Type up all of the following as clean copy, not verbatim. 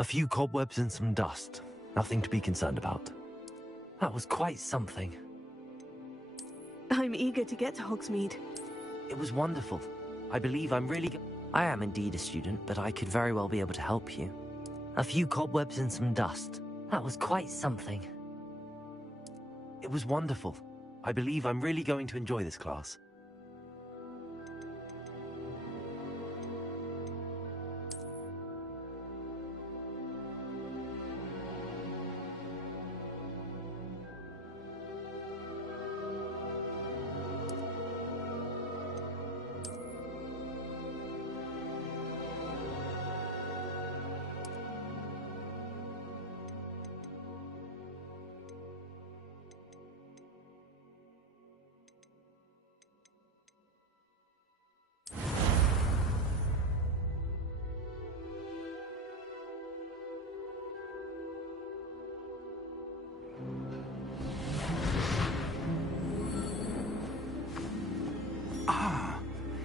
A few cobwebs and some dust. Nothing to be concerned about. That was quite something. I'm eager to get to Hogsmeade. It was wonderful. I believe I'm really I am indeed a student, but I could very well be able to help you. A few cobwebs and some dust. That was quite something. It was wonderful. I believe I'm really going to enjoy this class.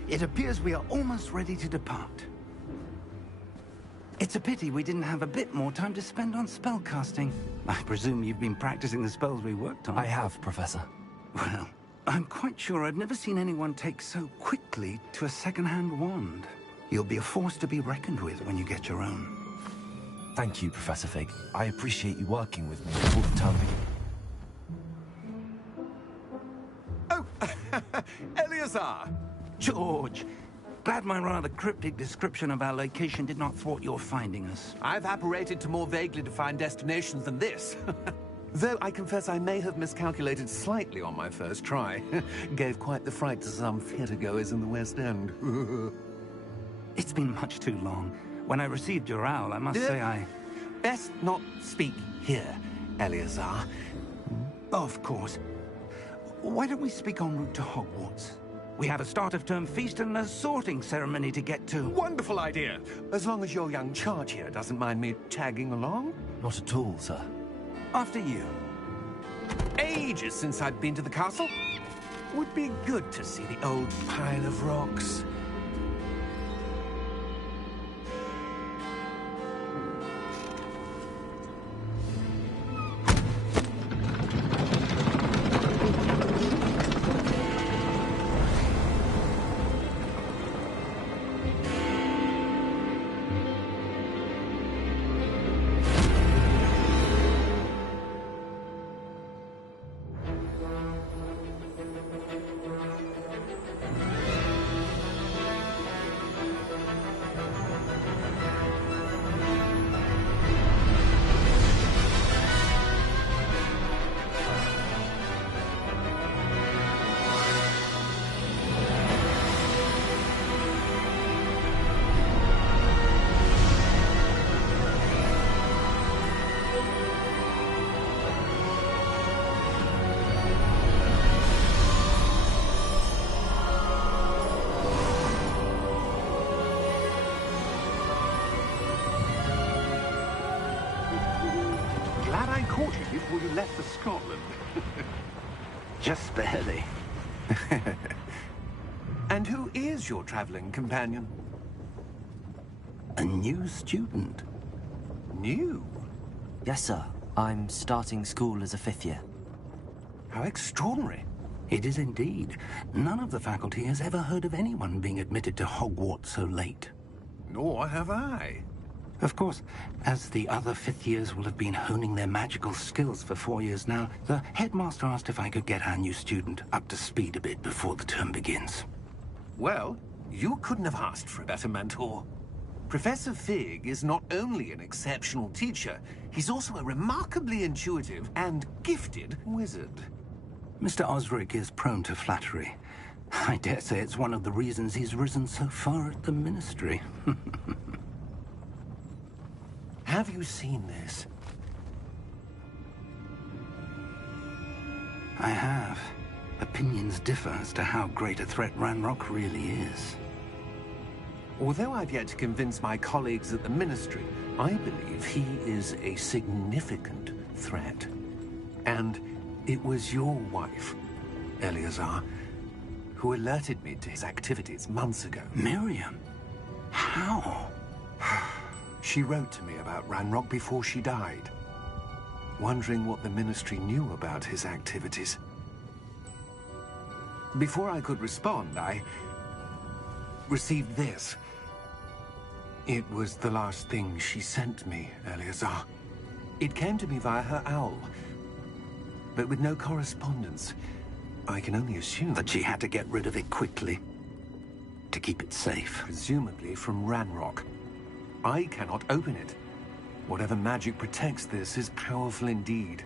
It appears we are almost ready to depart. It's a pity we didn't have a bit more time to spend on spellcasting. I presume you've been practicing the spells we worked on. I have, Professor. Well, I'm quite sure I've never seen anyone take so quickly to a second-hand wand. You'll be a force to be reckoned with when you get your own. Thank you, Professor Fig. I appreciate you working with me before the term begins. Oh, Eleazar! George! Glad my rather cryptic description of our location did not thwart your finding us. I've apparated to more vaguely defined destinations than this. Though I confess I may have miscalculated slightly on my first try. Gave quite the fright to some theatre-goers in the West End. It's been much too long. When I received your owl, I must say I... Best not speak here, Eleazar. Of course. Why don't we speak en route to Hogwarts? We have a start-of-term feast and a sorting ceremony to get to. Wonderful idea! As long as your young charge here doesn't mind me tagging along. Not at all, sir. After you. Ages since I'd been to the castle. Would be good to see the old pile of rocks. Before you left for Scotland. Just barely. And who is your traveling companion? A new student. New? Yes, sir. I'm starting school as a 5th year. How extraordinary. It is indeed. None of the faculty has ever heard of anyone being admitted to Hogwarts so late. Nor have I. Of course, as the other 5th years will have been honing their magical skills for 4 years now, the headmaster asked if I could get our new student up to speed a bit before the term begins. Well, you couldn't have asked for a better mentor. Professor Fig is not only an exceptional teacher, he's also a remarkably intuitive and gifted wizard. Mr. Osric is prone to flattery. I dare say it's one of the reasons he's risen so far at the Ministry. Have you seen this? I have. Opinions differ as to how great a threat Ranrock really is. Although I've yet to convince my colleagues at the Ministry, I believe he is a significant threat. And it was your wife, Eleazar, who alerted me to his activities months ago. Miriam? How? She wrote to me about Ranrock before she died, wondering what the Ministry knew about his activities. Before I could respond, I received this. It was the last thing she sent me, Eleazar. It came to me via her owl, but with no correspondence. I can only assume That she had to get rid of it quickly, to keep it safe. presumably from Ranrock. I cannot open it. Whatever magic protects this is powerful indeed.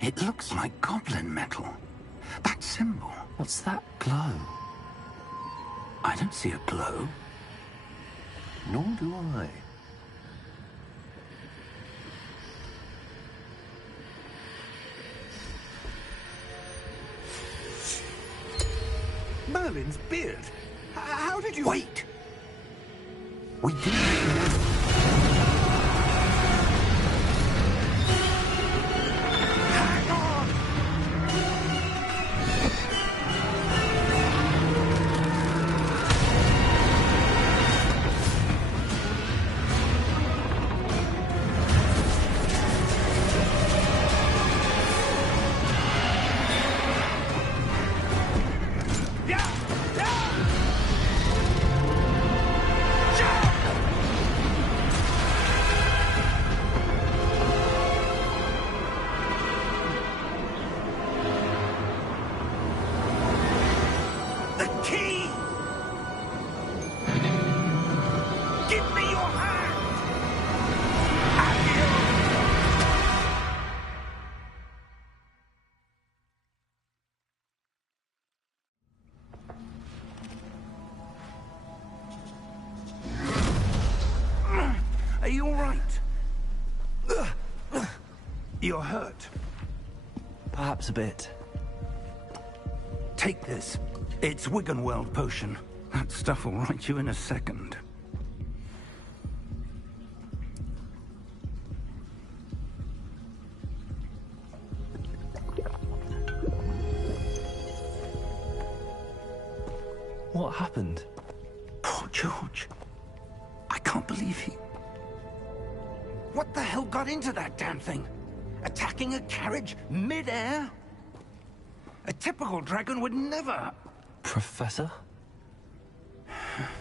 It looks like goblin metal. That symbol. What's that glow? I don't see a glow. Nor do I. Merlin's beard. How did you... Wait! We didn't know. Hang on! The key! Give me your hand! Are you all right? You're hurt. Perhaps a bit. Take this. It's Wiggenweld potion. That stuff will right you in a second. What happened? Poor George. I can't believe he... What the hell got into that damn thing? Attacking a carriage mid-air? A typical dragon would never... Professor?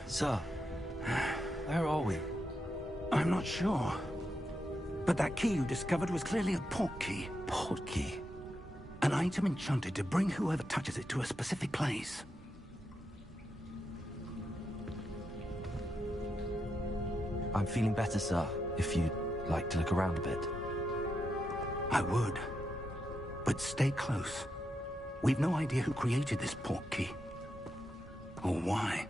Sir, where are we? I'm not sure. But that key you discovered was clearly a port key. Port key? An item enchanted to bring whoever touches it to a specific place. I'm feeling better, sir, if you'd like to look around a bit. I would. But stay close. We've no idea who created this port key. Or why.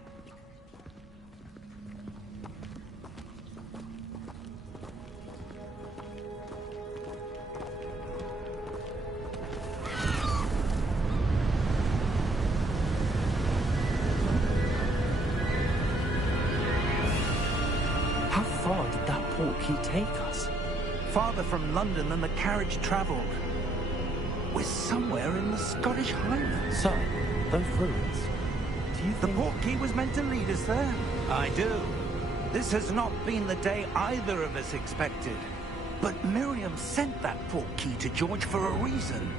How far did that port key take us? Farther from London than the carriage traveled. We're somewhere in the Scottish Highlands. Sir, those ruins. Do you The think... port key was meant to lead us there. I do. This has not been the day either of us expected. But Miriam sent that port key to George for a reason.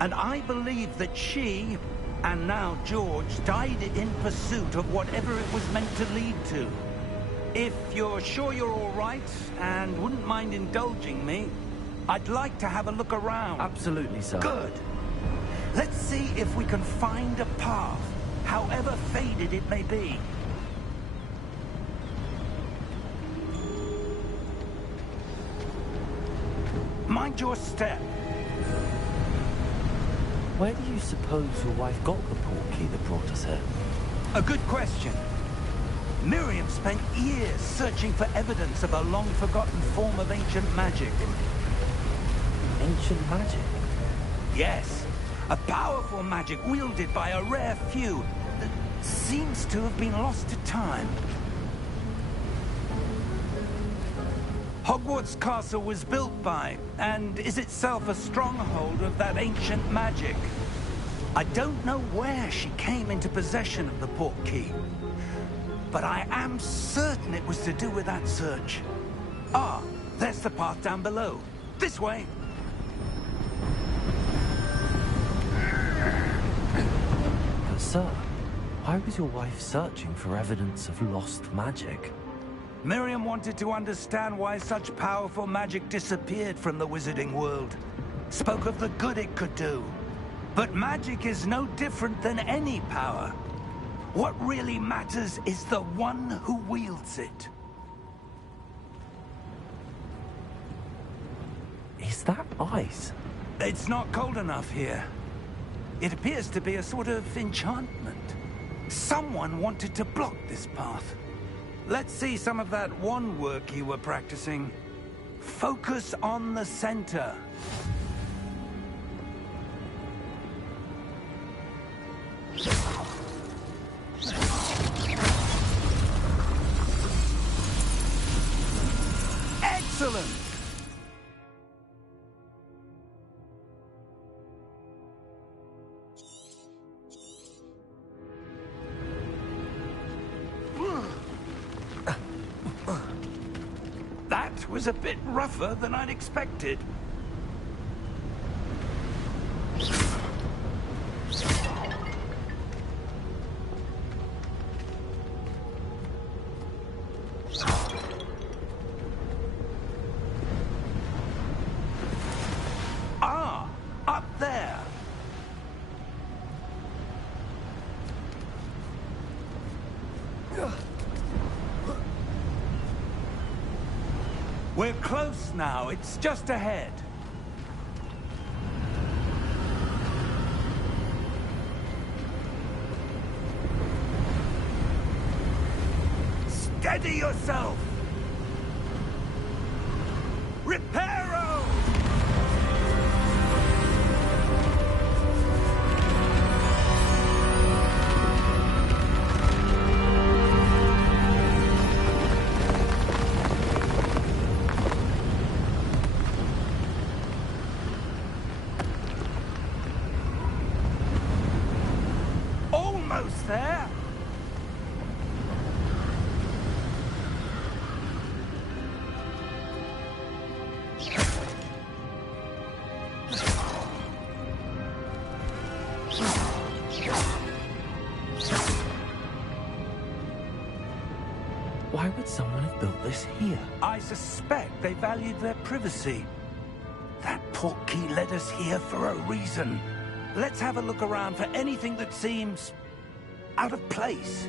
And I believe that she, and now George, died in pursuit of whatever it was meant to lead to. If you're sure you're all right, and wouldn't mind indulging me, I'd like to have a look around. Absolutely, sir. Good. Let's see if we can find a path, however faded it may be. Mind your step. Where do you suppose your wife got the port key that brought us here? A good question. Miriam spent years searching for evidence of a long-forgotten form of ancient magic. Ancient magic? Yes, a powerful magic wielded by a rare few that seems to have been lost to time. Hogwarts Castle was built by, and is itself a stronghold of that ancient magic. I don't know where she came into possession of the port key, but I am certain it was to do with that search. Ah, there's the path down below. This way. But sir, why was your wife searching for evidence of lost magic? Miriam wanted to understand why such powerful magic disappeared from the wizarding world. Spoke of the good it could do. But magic is no different than any power. What really matters is the one who wields it. Is that ice? It's not cold enough here. It appears to be a sort of enchantment. Someone wanted to block this path. Let's see some of that wand work you were practicing. Focus on the center. Excellent! That was a bit rougher than I'd expected. Ah, up there. We're close now. It's just ahead. Steady yourself! Reparo! Almost there! Why would someone have built this here? I suspect they valued their privacy. That portkey led us here for a reason. Let's have a look around for anything that seems out of place.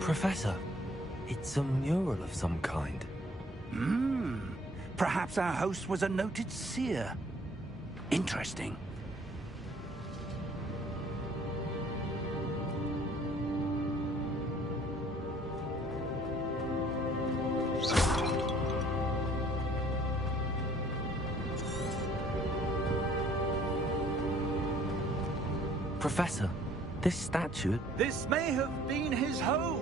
Professor, it's a mural of some kind. Perhaps our host was a noted seer. Interesting. Professor, this statue... This may have been his home.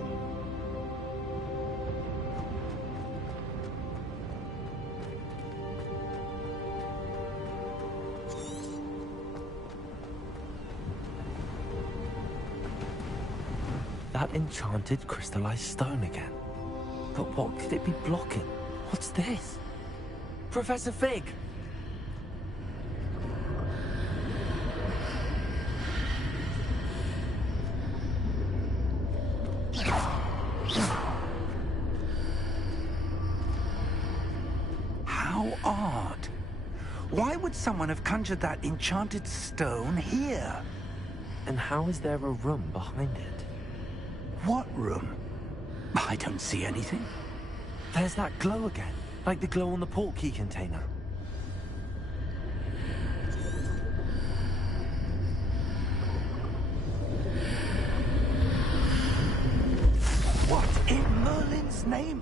That enchanted crystallized stone again. But what could it be blocking? What's this? Professor Fig! How odd. Why would someone have conjured that enchanted stone here? And how is there a room behind it? What room? I don't see anything. There's that glow again, like the glow on the portkey container. What in Merlin's name?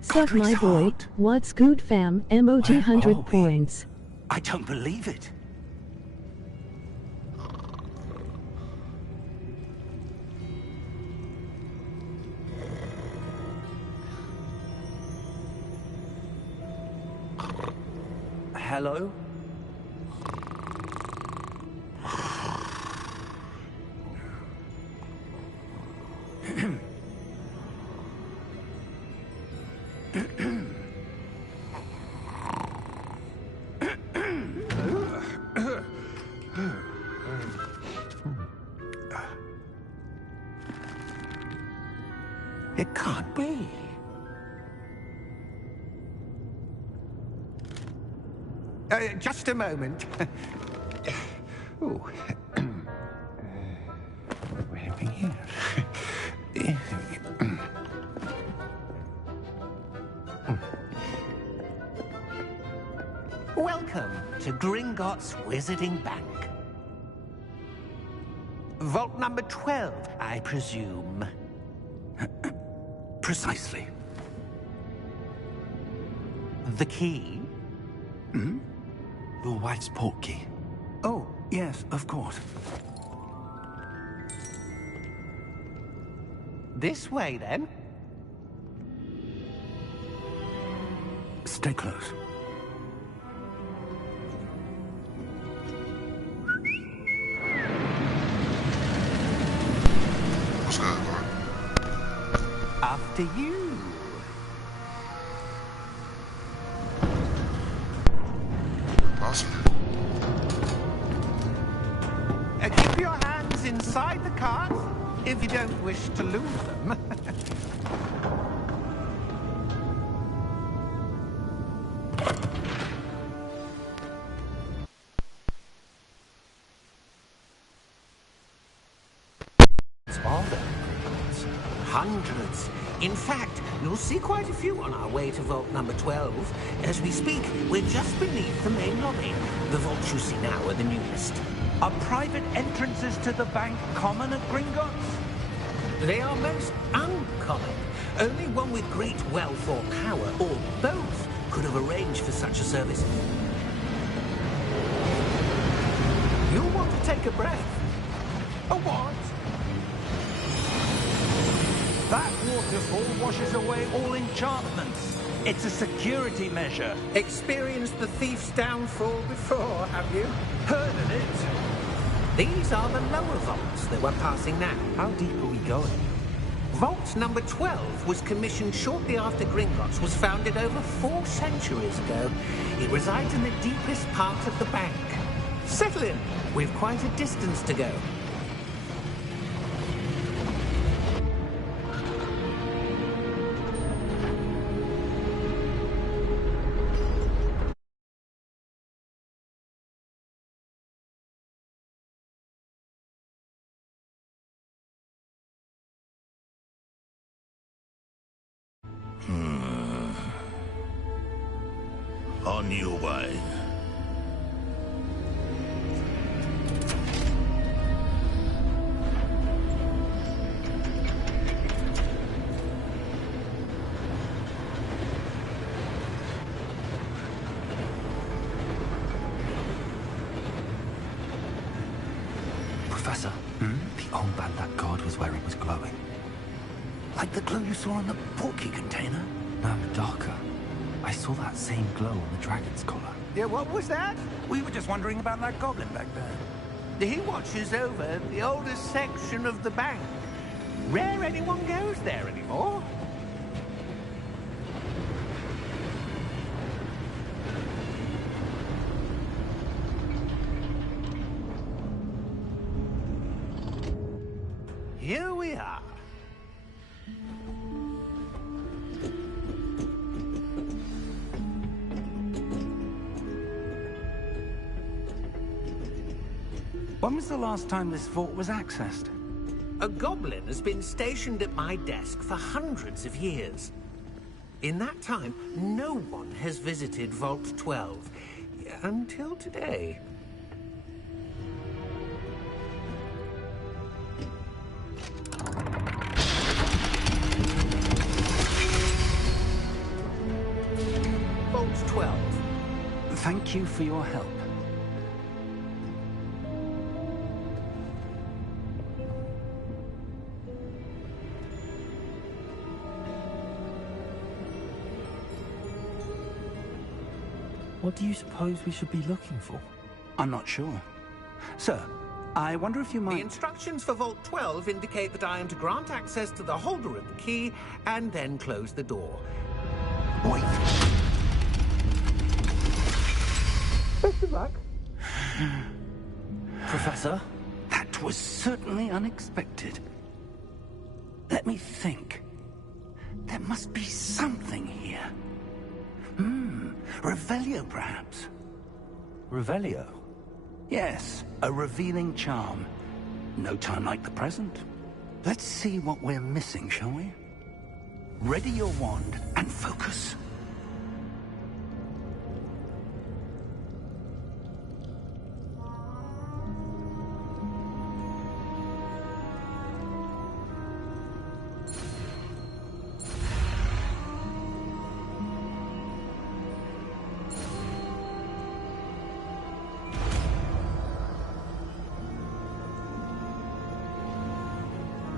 Suck my boy, what's good fam, emoji 100 points. I don't believe it. Hello? It can't be. Just a moment. Oh. Where are we here? Welcome to Gringotts Wizarding Bank. Vault number 12, I presume. Precisely. The key? Hmm? Your wife's portkey. Oh, yes, of course. This way, then. Stay close. What's good, bro? After you. Awesome. Keep your hands inside the cart if you don't wish to lose them. All the hundreds. In fact, you'll see quite a few on our way to vault number 12. As we speak, we're just beneath the main lobby. The vaults you see now are the newest. Are private entrances to the bank common at Gringotts? They are most uncommon. Only one with great wealth or power, or both, could have arranged for such a service. You'll want to take a breath. A what? That waterfall washes away all enchantments. It's a security measure. Experienced the thief's downfall before, have you? Heard of it? These are the lower vaults that we're passing now. How deep are we going? Vault number 12 was commissioned shortly after Gringotts was founded over 4 centuries ago. It resides in the deepest part of the bank. Settle in. We've quite a distance to go. On your way. Professor, the armband that guard was wearing was glowing. Like the glow you saw on the portkey container? No, darker. I saw that same glow on the dragon's collar. Yeah, what was that? We were just wondering about that goblin back there. He watches over the oldest section of the bank. Rare anyone goes there anymore. Here we are. When was the last time this vault was accessed? A goblin has been stationed at my desk for hundreds of years. In that time, no one has visited Vault 12. Until today. Vault 12. Thank thank you for your help. What do you suppose we should be looking for? I'm not sure. Sir, I wonder if you The might... instructions for Vault 12 indicate that I am to grant access to the holder of the key and then close the door. Wait. Best of luck. Professor? That was certainly unexpected. Let me think. There must be something here. Revelio, perhaps? Revelio? Yes, a revealing charm. No time like the present. Let's see what we're missing, shall we? Ready your wand and focus.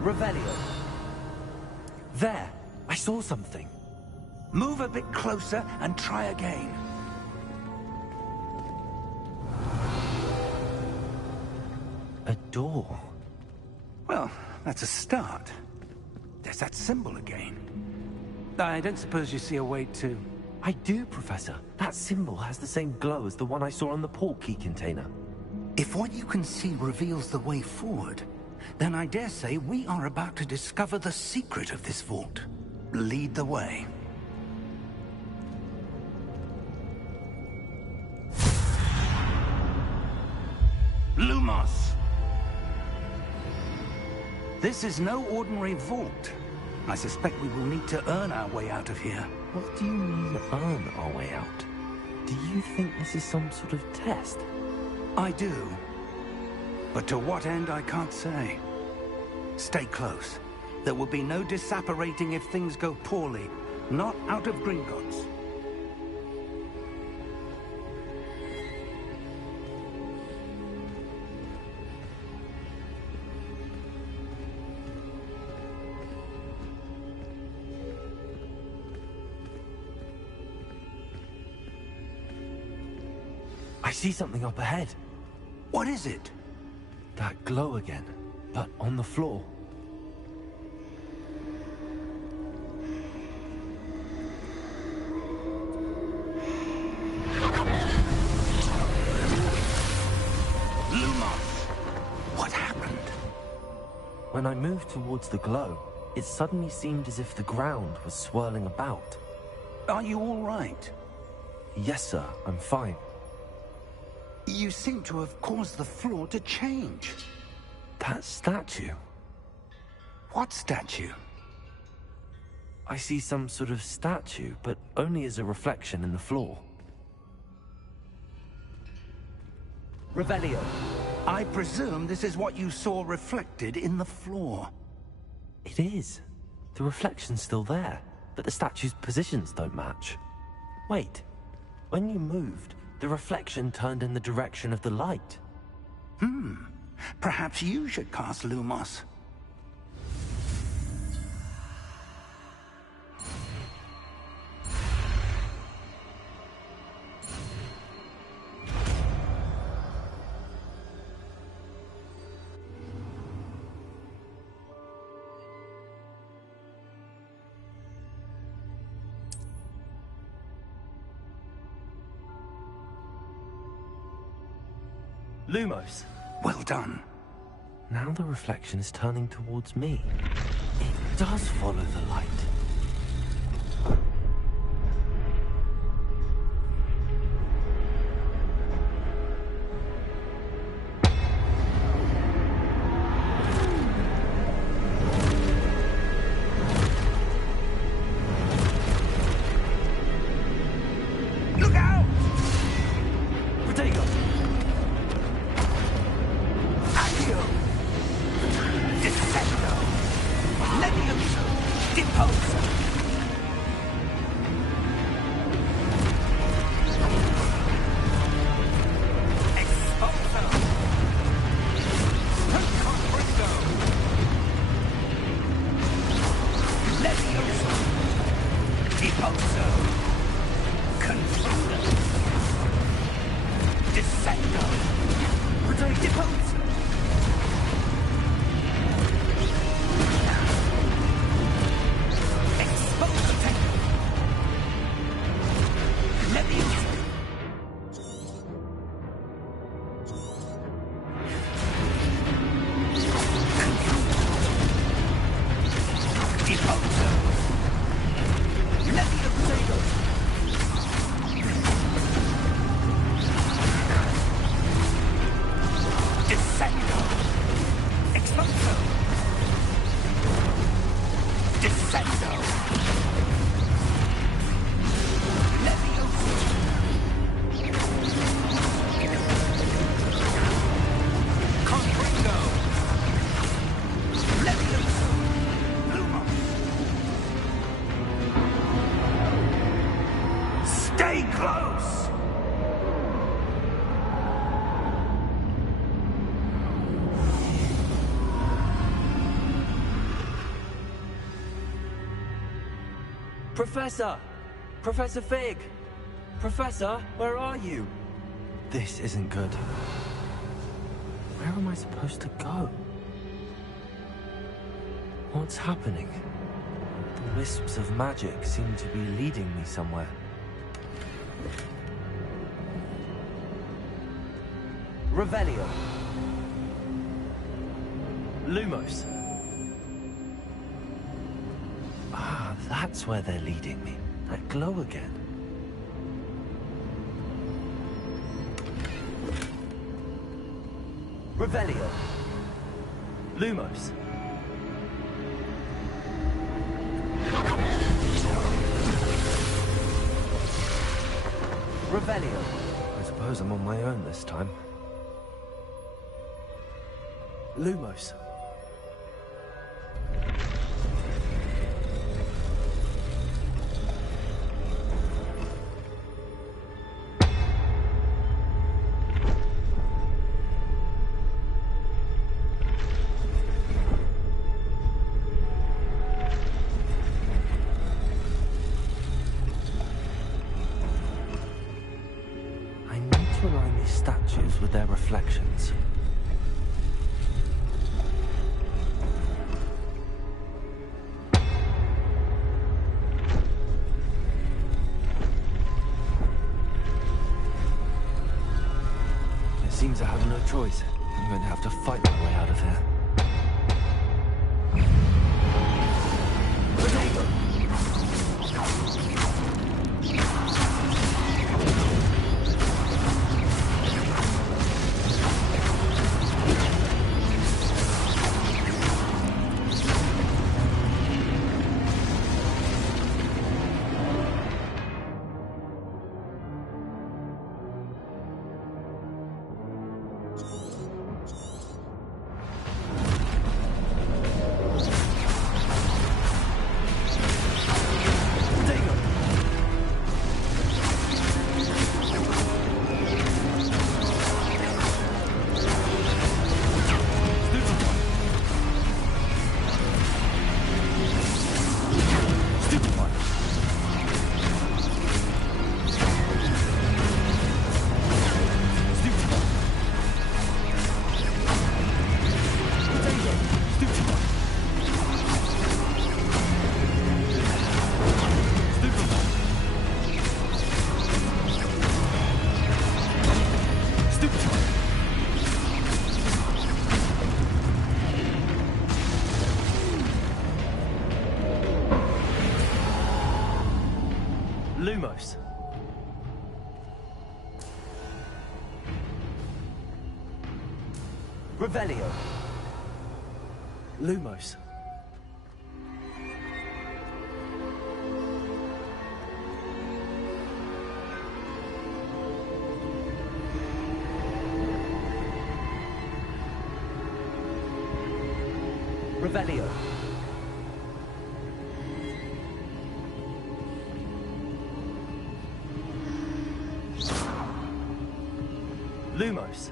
Revelio. There! I saw something. Move a bit closer and try again. A door. Well, that's a start. There's that symbol again. I don't suppose you see a way to... I do, Professor. That symbol has the same glow as the one I saw on the port key container. If what you can see reveals the way forward, then I dare say we are about to discover the secret of this vault. Lead the way. Lumos! This is no ordinary vault. I suspect we will need to earn our way out of here. What do you mean, earn our way out? Do you think this is some sort of test? I do. But to what end, I can't say. Stay close. There will be no disapparating if things go poorly. Not out of Gringotts. I see something up ahead. What is it? That glow again, but on the floor. Lumos! What happened? When I moved towards the glow, it suddenly seemed as if the ground was swirling about. Are you all right? Yes, sir, I'm fine. You seem to have caused the floor to change. That statue. What statue? I see some sort of statue, but only as a reflection in the floor. Revelio. I presume this is what you saw reflected in the floor. It is. The reflection's still there, but the statue's positions don't match. Wait, when you moved, the reflection turned in the direction of the light. Perhaps you should cast Lumos. Lumos! Well done. Now the reflection is turning towards me. It does follow the light. Look out! Protego! Accio! Defendo! Levioso! Depost! Professor! Professor Fig! Professor, where are you? This isn't good. Where am I supposed to go? What's happening? The wisps of magic seem to be leading me somewhere. Revelio. Lumos. Ah, that's where they're leading me. That glow again. Revelio. Lumos. Revelio. I suppose I'm on my own this time. Lumos. I need to align these statues with their reflections. Seems I have no choice. I'm going to have to fight my way out of here. Lumos. Revelio. Lumos. Revelio. Lumos.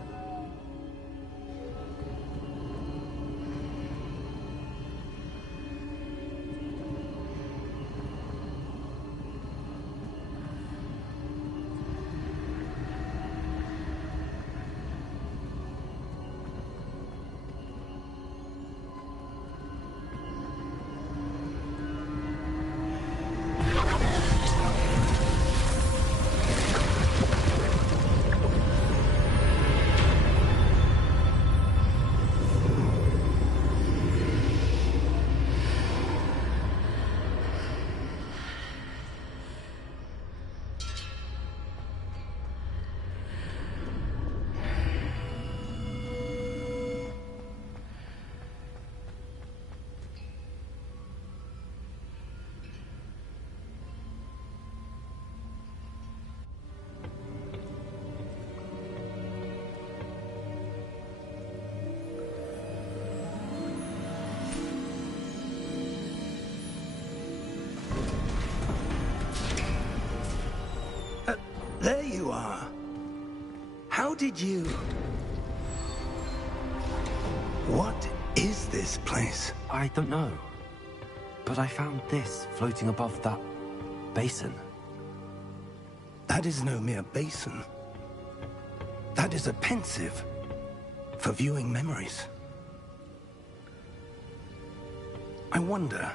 There you are. How did you... What is this place? I don't know. But I found this floating above that basin. That is no mere basin. That is a pensive for viewing memories. I wonder...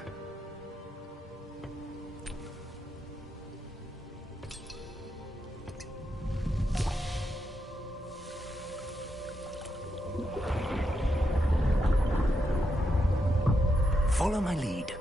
Follow my lead.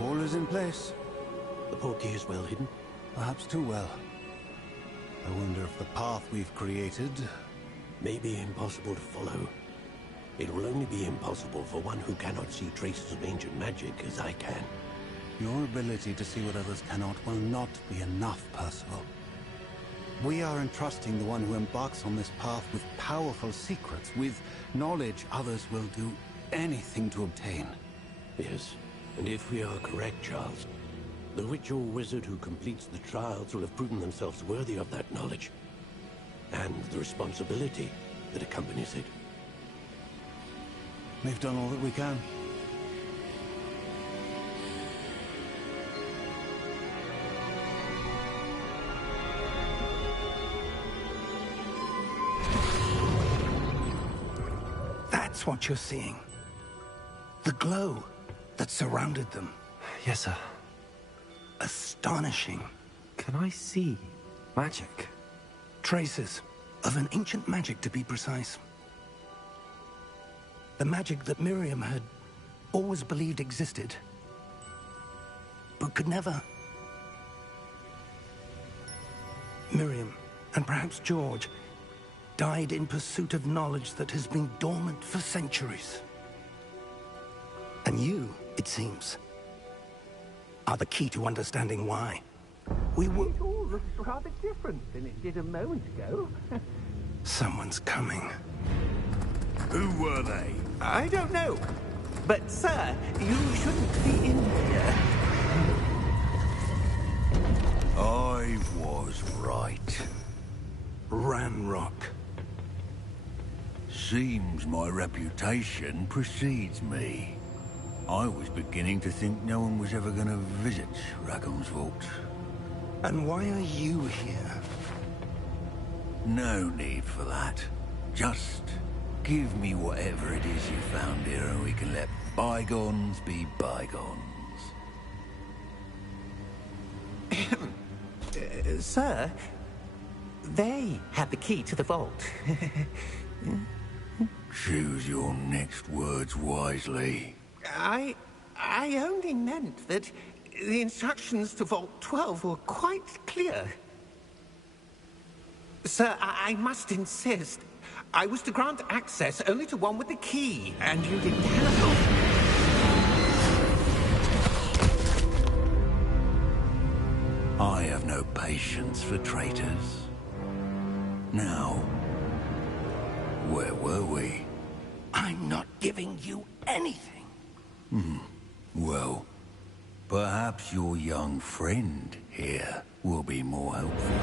All is in place. The portkey is well hidden. Perhaps too well. I wonder if the path we've created... May be impossible to follow. It will only be impossible for one who cannot see traces of ancient magic as I can. Your ability to see what others cannot will not be enough, Percival. We are entrusting the one who embarks on this path with powerful secrets, with knowledge others will do anything to obtain. Yes, and if we are correct, Charles, the witch or wizard who completes the trials will have proven themselves worthy of that knowledge, and the responsibility that accompanies it. We've done all that we can. That's what you're seeing. The glow that surrounded them. Yes, sir. Astonishing. Can I see magic? Traces of an ancient magic, to be precise. The magic that Miriam had always believed existed, but could never. Miriam, and perhaps George, died in pursuit of knowledge that has been dormant for centuries. And you, it seems, are the key to understanding why. We were... It all looks rather different than it did a moment ago. Someone's coming. Who were they? I don't know. But, sir, you shouldn't be in here. I was right. Ranrock. Seems my reputation precedes me. I was beginning to think no one was ever going to visit Rackham's vault. And why are you here? No need for that. Just give me whatever it is you found here and we can let bygones be bygones. Sir, they had the key to the vault. Choose your next words wisely. I only meant that the instructions to Vault 12 were quite clear. Sir, I must insist. I was to grant access only to one with the key, and you didn't have... I have no patience for traitors. Now, where were we? I'm not giving you anything. Well, perhaps your young friend here will be more helpful.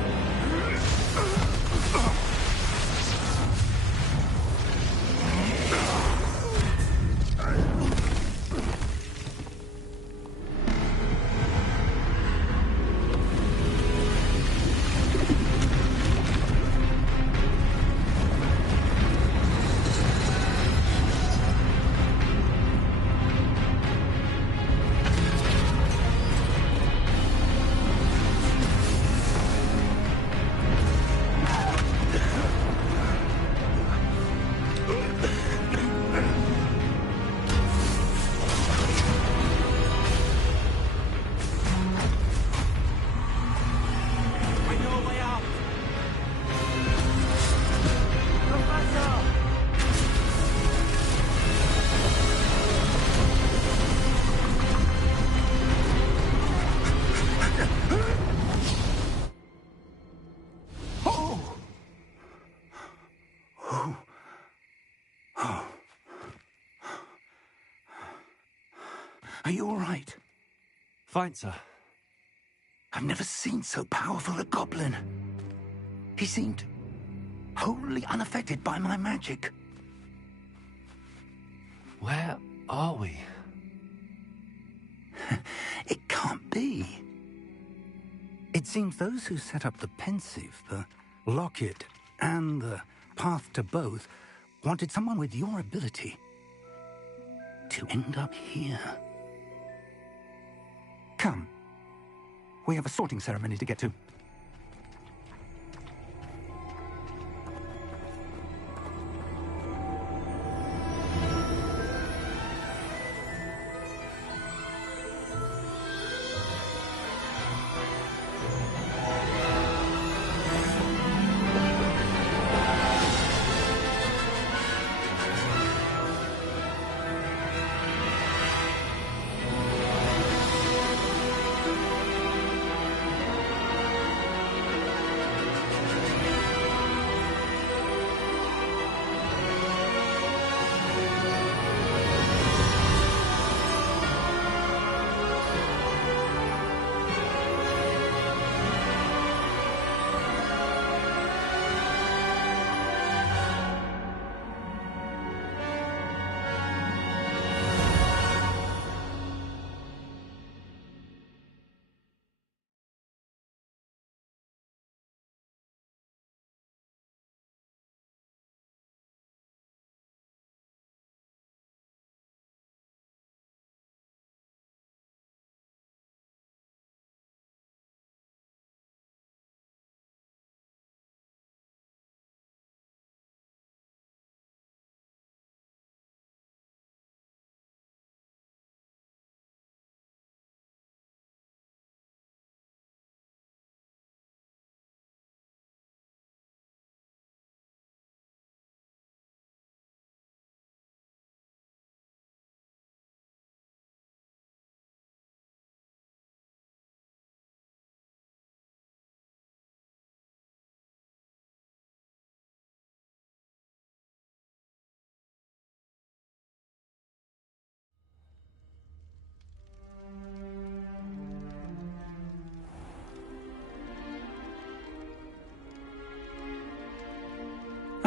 Are you all right? Fine, sir. I've never seen so powerful a goblin. He seemed wholly unaffected by my magic. Where are we? It can't be. It seems those who set up the pensive, the locket, and the path to both wanted someone with your ability to end up here. Come. We have a sorting ceremony to get to.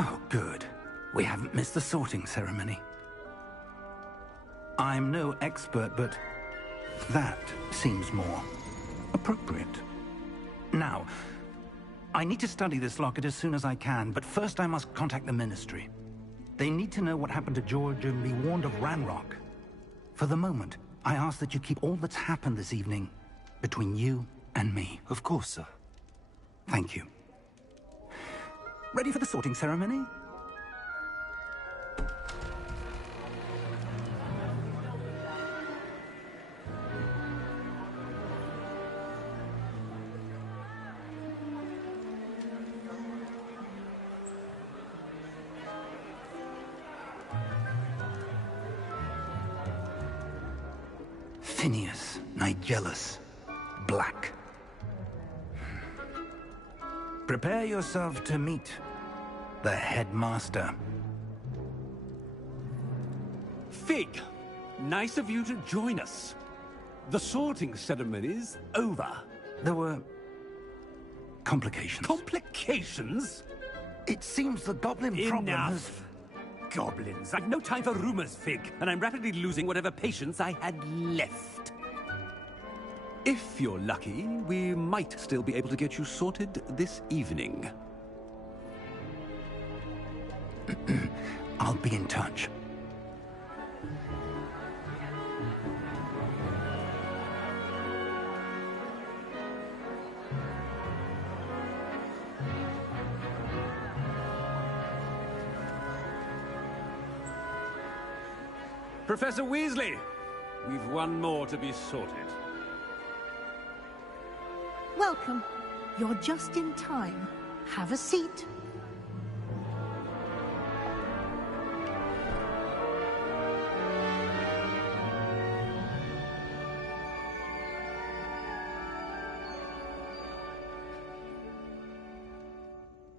Oh, good. We haven't missed the sorting ceremony. I'm no expert, but that seems more appropriate. Now, I need to study this locket as soon as I can, but first I must contact the Ministry. They need to know what happened to George and be warned of Ranrock. For the moment, I ask that you keep all that's happened this evening between you and me. Of course, sir. Thank you. Ready for the sorting ceremony? Phineas, Nigellus, Black. Prepare yourself to meet the headmaster. Fig, nice of you to join us. The sorting ceremony's over. There were complications. Complications? It seems the goblin problem has... Enough. Goblins. I've no time for rumors, Fig, and I'm rapidly losing whatever patience I had left. If you're lucky, we might still be able to get you sorted this evening. I'll be in touch. Professor Weasley, we've one more to be sorted. Welcome. You're just in time. Have a seat.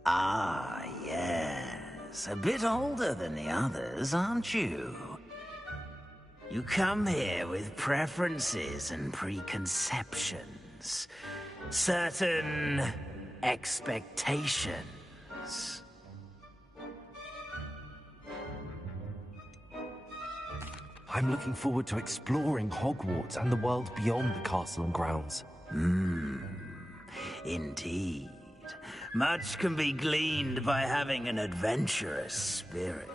Ah, yes. A bit older than the others, aren't you? You come here with preferences and preconceptions. Certain expectations. I'm looking forward to exploring Hogwarts and the world beyond the castle and grounds. Indeed. Much can be gleaned by having an adventurous spirit,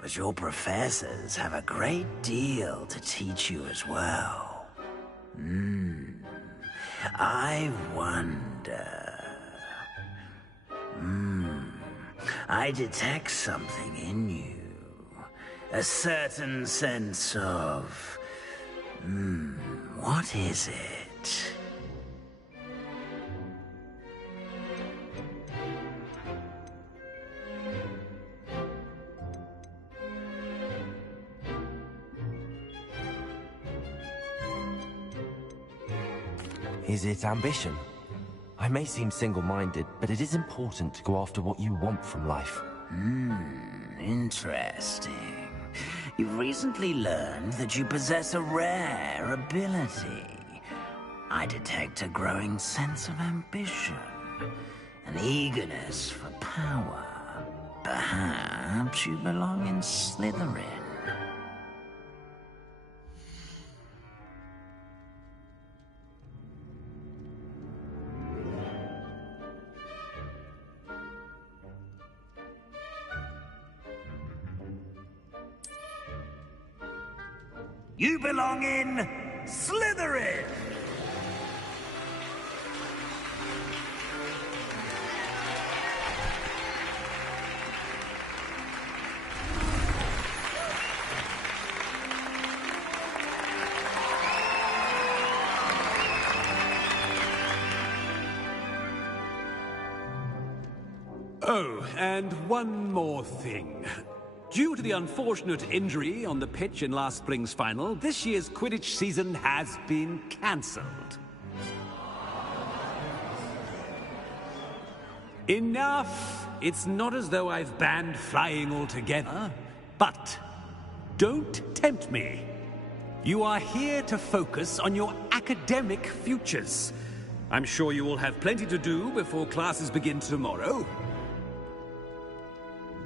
but your professors have a great deal to teach you as well. I wonder... I detect something in you. A certain sense of... what is it? Is it ambition? I may seem single-minded, but it is important to go after what you want from life. Interesting. You've recently learned that you possess a rare ability. I detect a growing sense of ambition, an eagerness for power. Perhaps you belong in Slytherin. You belong in Slytherin! Oh, and one more thing. Due to the unfortunate injury on the pitch in last spring's final, this year's Quidditch season has been cancelled. Enough! It's not as though I've banned flying altogether, but don't tempt me. You are here to focus on your academic futures. I'm sure you will have plenty to do before classes begin tomorrow.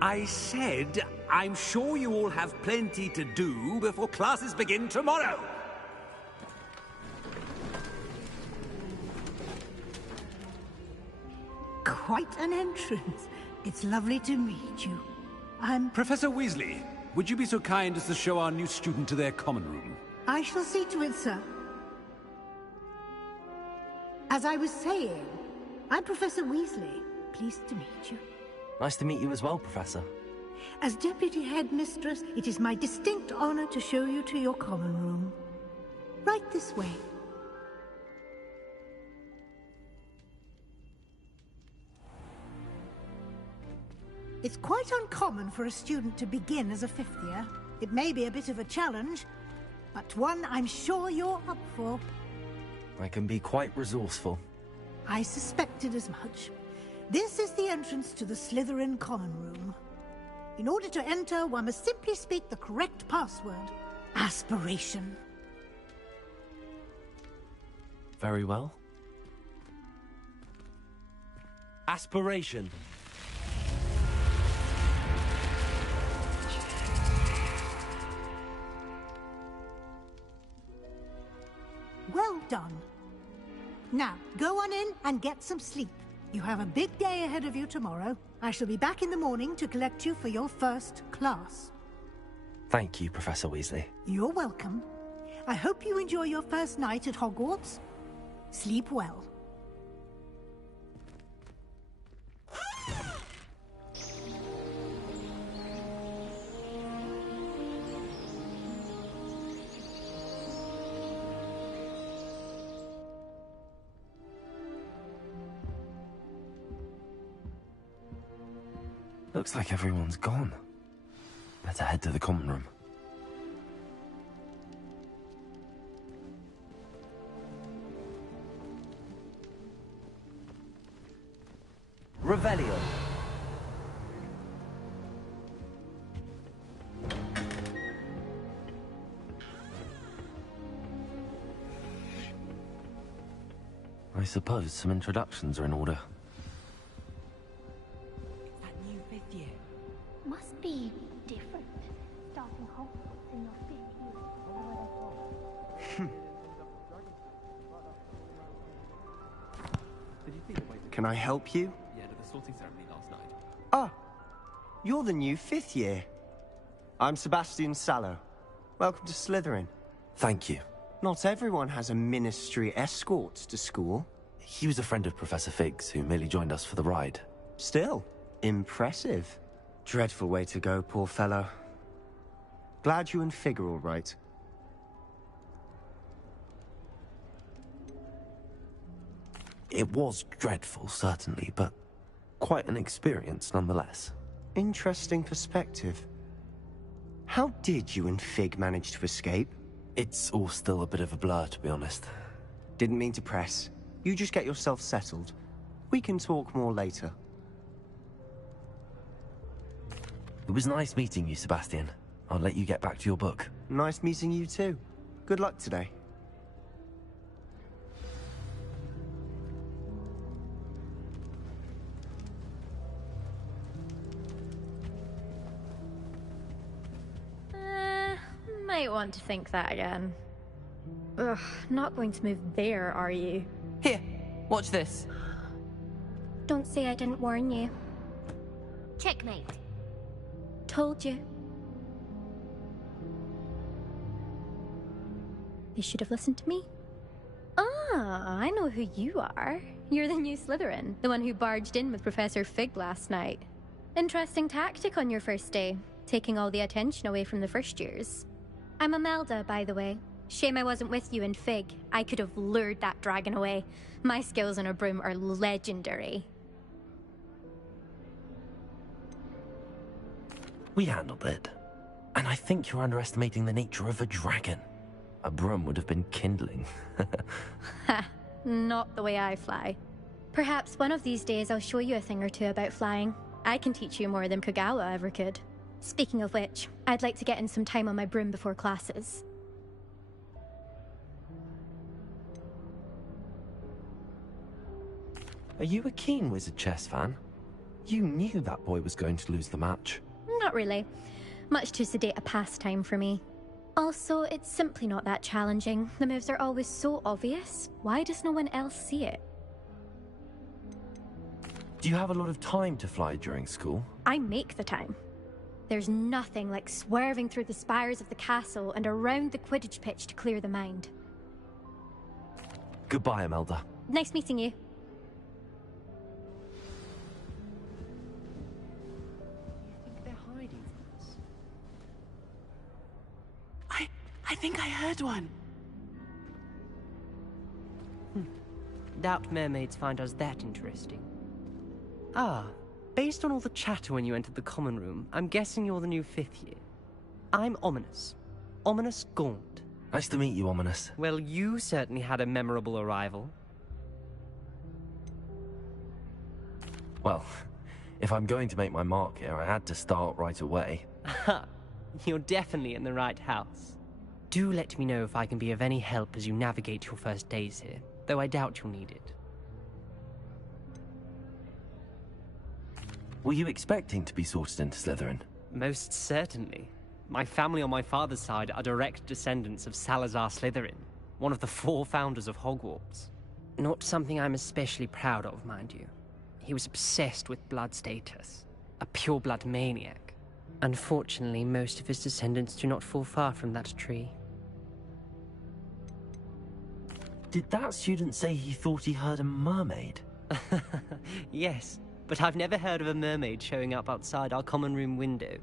I said, I'm sure you all have plenty to do before classes begin tomorrow. Quite an entrance. It's lovely to meet you. I'm... Professor Weasley, would you be so kind as to show our new student to their common room? I shall see to it, sir. As I was saying, I'm Professor Weasley. Pleased to meet you. Nice to meet you as well, Professor. As Deputy Headmistress, it is my distinct honor to show you to your common room. Right this way. It's quite uncommon for a student to begin as a fifth year. It may be a bit of a challenge, but one I'm sure you're up for. I can be quite resourceful. I suspected as much. This is the entrance to the Slytherin common room. In order to enter, one must simply speak the correct password. Aspiration. Very well. Aspiration. Well done. Now, go on in and get some sleep. You have a big day ahead of you tomorrow. I shall be back in the morning to collect you for your first class. Thank you, Professor Weasley. You're welcome. I hope you enjoy your first night at Hogwarts. Sleep well. Looks like everyone's gone. Better head to the common room. Revelio. I suppose some introductions are in order. That new 5th year. Must be different. Starting Hogwarts in your 5th year. Can I help you? Yeah, at the sorting ceremony last night. Ah, you're the new 5th year. I'm Sebastian Sallow. Welcome to Slytherin. Thank you. Not everyone has a ministry escort to school. He was a friend of Professor Fig's who merely joined us for the ride. Still, impressive. Dreadful way to go, poor fellow. Glad you and Fig are all right. It was dreadful, certainly, but quite an experience nonetheless. Interesting perspective. How did you and Fig manage to escape? It's all still a bit of a blur, to be honest. Didn't mean to press. You just get yourself settled. We can talk more later. It was nice meeting you, Sebastian. I'll let you get back to your book. Nice meeting you too. Good luck today. Might want to think that again. Ugh, not going to move there, are you? Here, watch this. Don't say I didn't warn you. Checkmate. Told you. You should have listened to me. Ah, I know who you are. You're the new Slytherin, the one who barged in with Professor Fig last night. Interesting tactic on your first day, taking all the attention away from the first years. I'm Imelda, by the way. Shame I wasn't with you in Fig. I could have lured that dragon away. My skills on a broom are legendary. We handled it. And I think you're underestimating the nature of a dragon. A broom would have been kindling. Ha, not the way I fly. Perhaps one of these days I'll show you a thing or two about flying. I can teach you more than Kogawa ever could. Speaking of which, I'd like to get in some time on my broom before classes. Are you a keen Wizard chess fan? You knew that boy was going to lose the match. Not really. Much too sedate a pastime for me. Also, it's simply not that challenging. The moves are always so obvious. Why does no one else see it? Do you have a lot of time to fly during school? I make the time. There's nothing like swerving through the spires of the castle and around the Quidditch pitch to clear the mind. Goodbye, Imelda. Nice meeting you. I think I heard one. Doubt mermaids find us that interesting. Ah, based on all the chatter when you entered the common room, I'm guessing you're the new 5th year. I'm Ominous. Ominous Gaunt. Nice to meet you, Ominous. Well, you certainly had a memorable arrival. Well, if I'm going to make my mark here, I had to start right away. Ha! You're definitely in the right house. Do let me know if I can be of any help as you navigate your first days here, though I doubt you'll need it. Were you expecting to be sorted into Slytherin? Most certainly. My family on my father's side are direct descendants of Salazar Slytherin, one of the 4 founders of Hogwarts. Not something I'm especially proud of, mind you. He was obsessed with blood status, a pure-blood maniac. Unfortunately, most of his descendants do not fall far from that tree. Did that student say he thought he heard a mermaid? Yes, but I've never heard of a mermaid showing up outside our common room window.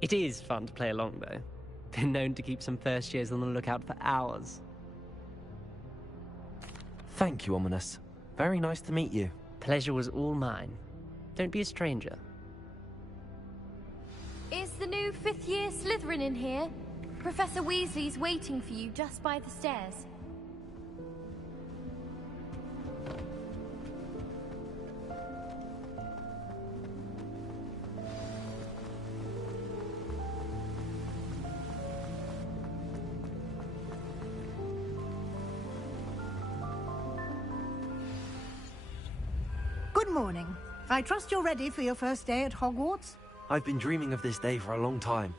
It is fun to play along, though. Been known to keep some first years on the lookout for hours. Thank you, Ominous. Very nice to meet you. Pleasure was all mine. Don't be a stranger. Is the new 5th year Slytherin in here? Professor Weasley's waiting for you just by the stairs. Good morning. I trust you're ready for your first day at Hogwarts? I've been dreaming of this day for a long time.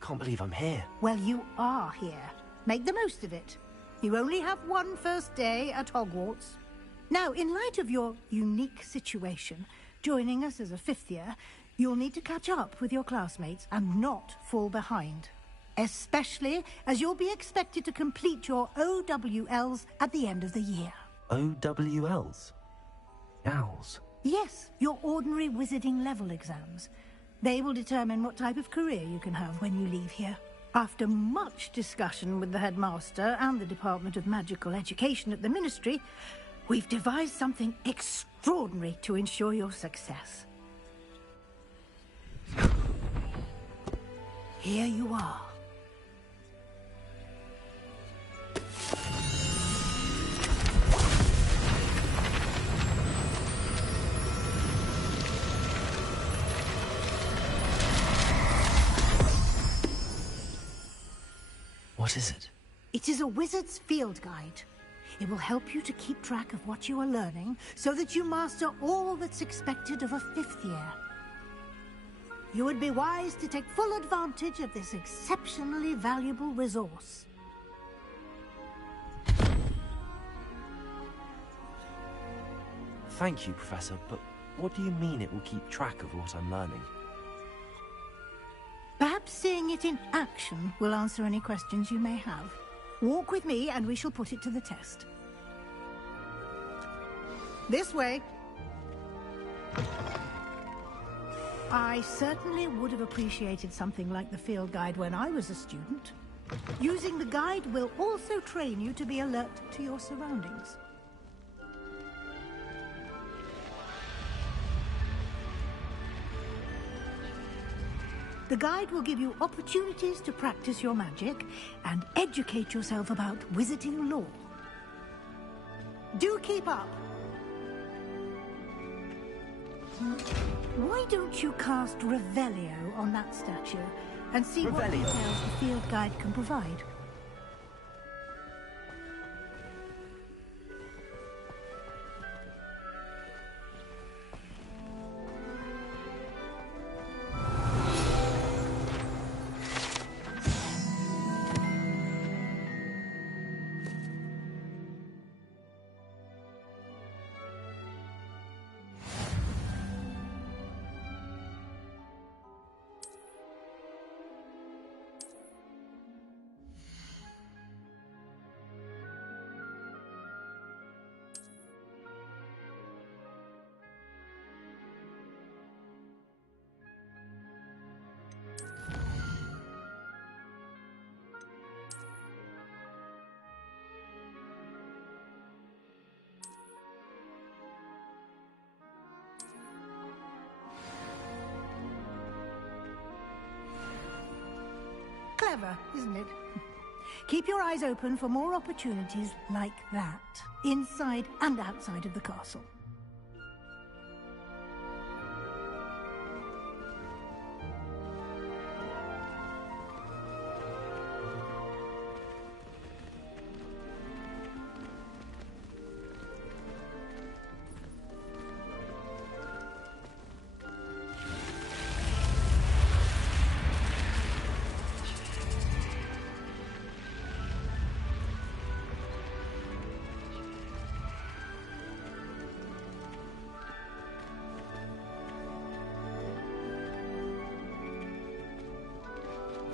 Can't believe I'm here. Well, you are here. Make the most of it. You only have one first day at Hogwarts. Now, in light of your unique situation, joining us as a fifth year, you'll need to catch up with your classmates and not fall behind. Especially as you'll be expected to complete your OWLs at the end of the year. OWLs? Owls? Yes, your ordinary wizarding level exams. They will determine what type of career you can have when you leave here. After much discussion with the headmaster and the Department of Magical Education at the Ministry, we've devised something extraordinary to ensure your success. Here you are. What is it? It is a wizard's field guide. It will help you to keep track of what you are learning so that you master all that's expected of a fifth year. You would be wise to take full advantage of this exceptionally valuable resource. Thank you, Professor, but what do you mean it will keep track of what I'm learning? Perhaps seeing it in action will answer any questions you may have. Walk with me and we shall put it to the test. This way. I certainly would have appreciated something like the field guide when I was a student. Using the guide will also train you to be alert to your surroundings. The guide will give you opportunities to practice your magic and educate yourself about wizarding lore. Do keep up! Why don't you cast Revelio on that statue and see what details the field guide can provide? Clever, isn't it? Keep your eyes open for more opportunities like that, inside and outside of the castle.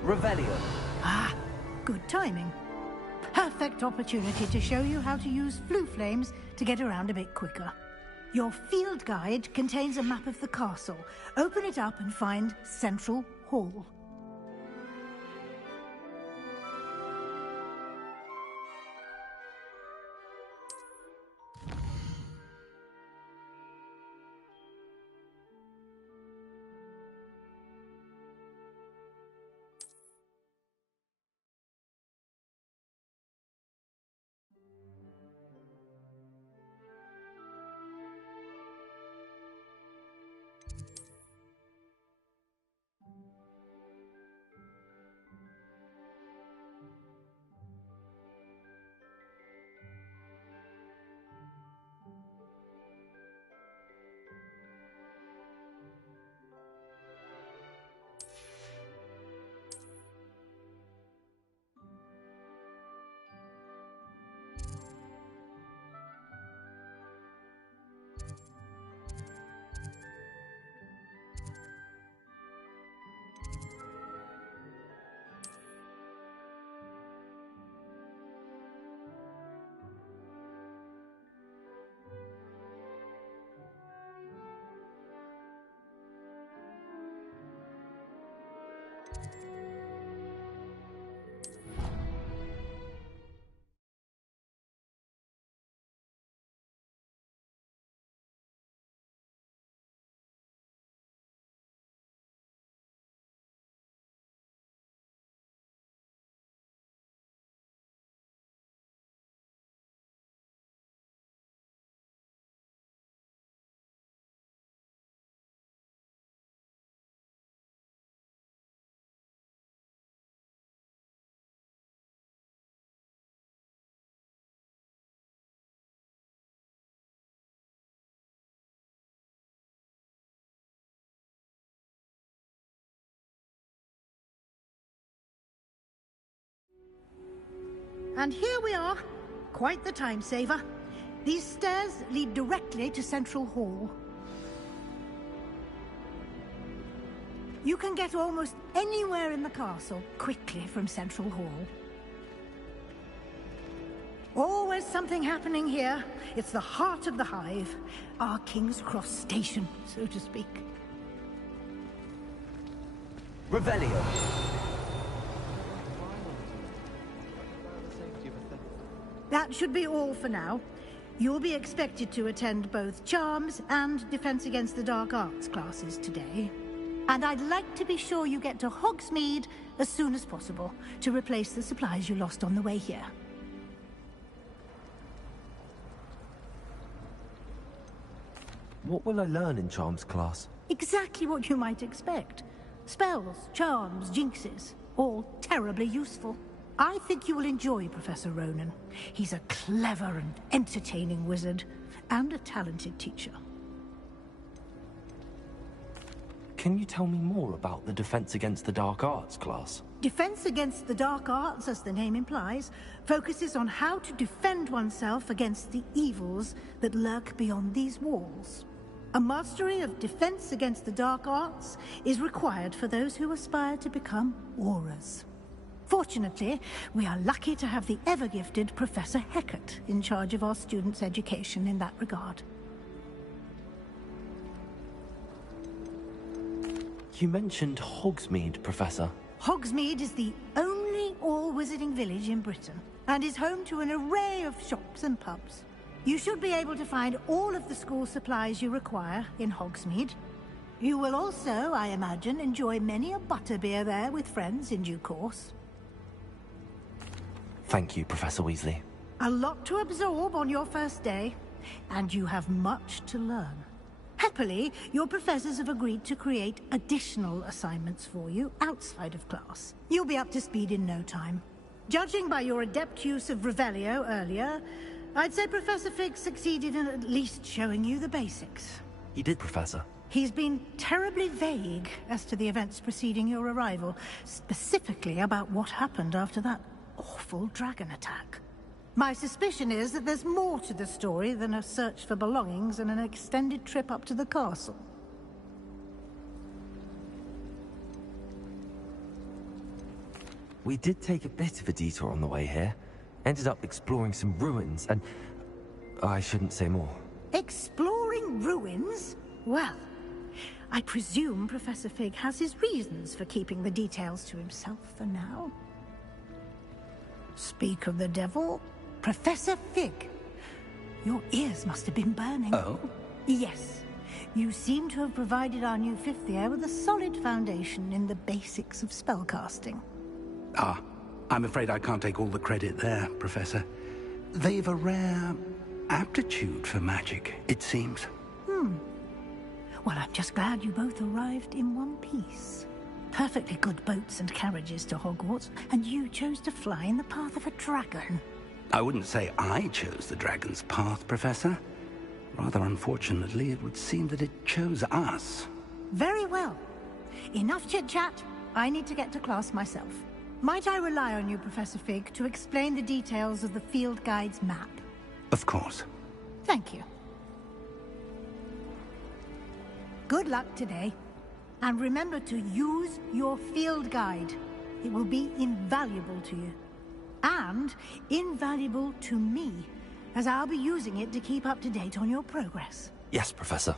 Revelio. Ah, good timing. Perfect opportunity to show you how to use flue flames to get around a bit quicker. Your field guide contains a map of the castle. Open it up and find Central Hall. And here we are. Quite the time saver. These stairs lead directly to Central Hall. You can get almost anywhere in the castle quickly from Central Hall. Always something happening here. It's the heart of the hive. Our King's Cross station, so to speak. Revelio. That should be all for now. You'll be expected to attend both Charms and Defense Against the Dark Arts classes today. And I'd like to be sure you get to Hogsmeade as soon as possible to replace the supplies you lost on the way here. What will I learn in Charms class? Exactly what you might expect. Spells, charms, jinxes, all terribly useful. I think you will enjoy Professor Ronan. He's a clever and entertaining wizard, and a talented teacher. Can you tell me more about the Defense Against the Dark Arts class? Defense Against the Dark Arts, as the name implies, focuses on how to defend oneself against the evils that lurk beyond these walls. A mastery of Defense Against the Dark Arts is required for those who aspire to become Aurors. Fortunately, we are lucky to have the ever-gifted Professor Hecat in charge of our students' education in that regard. You mentioned Hogsmeade, Professor. Hogsmeade is the only all-wizarding village in Britain, and is home to an array of shops and pubs. You should be able to find all of the school supplies you require in Hogsmeade. You will also, I imagine, enjoy many a butterbeer there with friends in due course. Thank you, Professor Weasley. A lot to absorb on your first day, and you have much to learn. Happily, your professors have agreed to create additional assignments for you outside of class. You'll be up to speed in no time. Judging by your adept use of Revelio earlier, I'd say Professor Fig succeeded in at least showing you the basics. He did, Professor. He's been terribly vague as to the events preceding your arrival, specifically about what happened after that awful dragon attack. My suspicion is that there's more to the story than a search for belongings and an extended trip up to the castle. We did take a bit of a detour on the way here. Ended up exploring some ruins and... I shouldn't say more. Exploring ruins? Well, I presume Professor Fig has his reasons for keeping the details to himself for now. Speak of the devil, Professor Fig. Your ears must have been burning. Oh? Yes. You seem to have provided our new fifth year with a solid foundation in the basics of spellcasting. Ah, I'm afraid I can't take all the credit there, Professor. They've a rare aptitude for magic, it seems. Well, I'm just glad you both arrived in one piece. Perfectly good boats and carriages to Hogwarts, and you chose to fly in the path of a dragon. I wouldn't say I chose the dragon's path, Professor. Rather unfortunately, it would seem that it chose us. Very well. Enough chit-chat. I need to get to class myself. Might I rely on you, Professor Fig, to explain the details of the field guide's map? Of course. Thank you. Good luck today. And remember to use your field guide. It will be invaluable to you. And invaluable to me, as I'll be using it to keep up to date on your progress. Yes, Professor.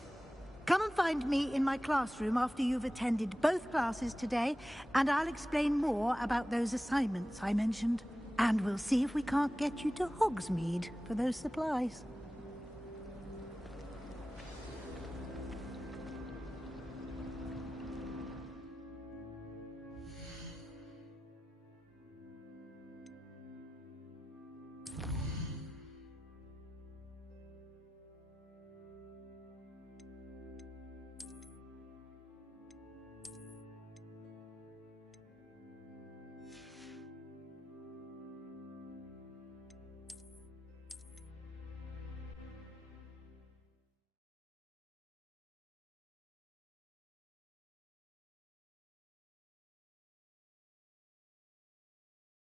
Come and find me in my classroom after you've attended both classes today, and I'll explain more about those assignments I mentioned. And we'll see if we can't get you to Hogsmeade for those supplies.